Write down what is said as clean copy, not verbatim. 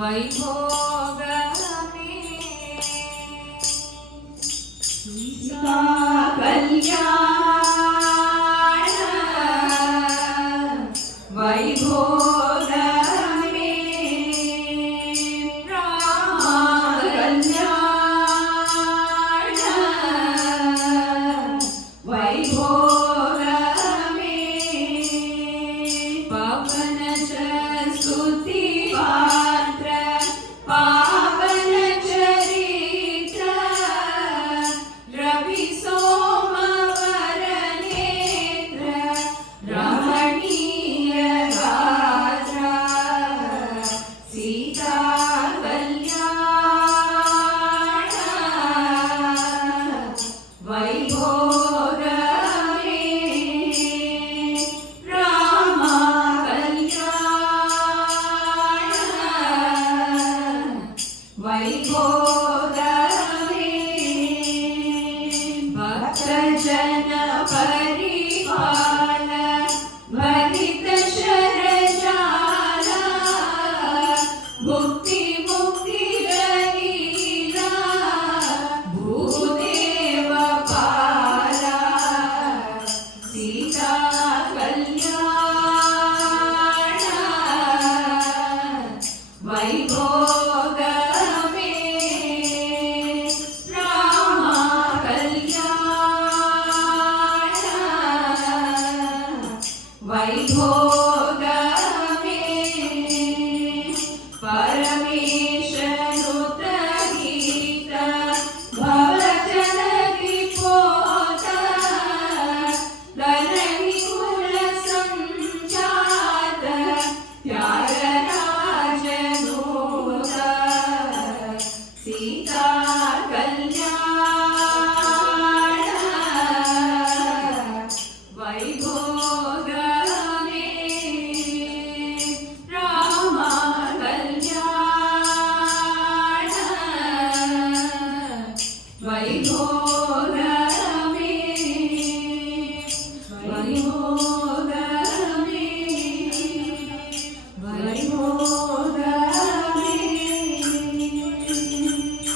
वैभोगमे सीता कल्याण वैभोगमे राम कल्याण वैभोगमे पवन स्तुति पावन चरित्र रवि सोमवर नेत्र रमणीय गात्र सीता कल्याण वैभोगमे राम कल्याण वैभोगमे भक्तजन परिपाल भरित शरजाल भुक्ति मुक्ति रहीला भूदेव पाला सीता कल्याण वैभोगमे राम कल्याण वैभोगमे परमेश नुत गीत भवजनकी पोत धनहि कुल संजात त्यागराज दूत सीता कल्याण वैभोगमे राम कल्याण वैभोगमे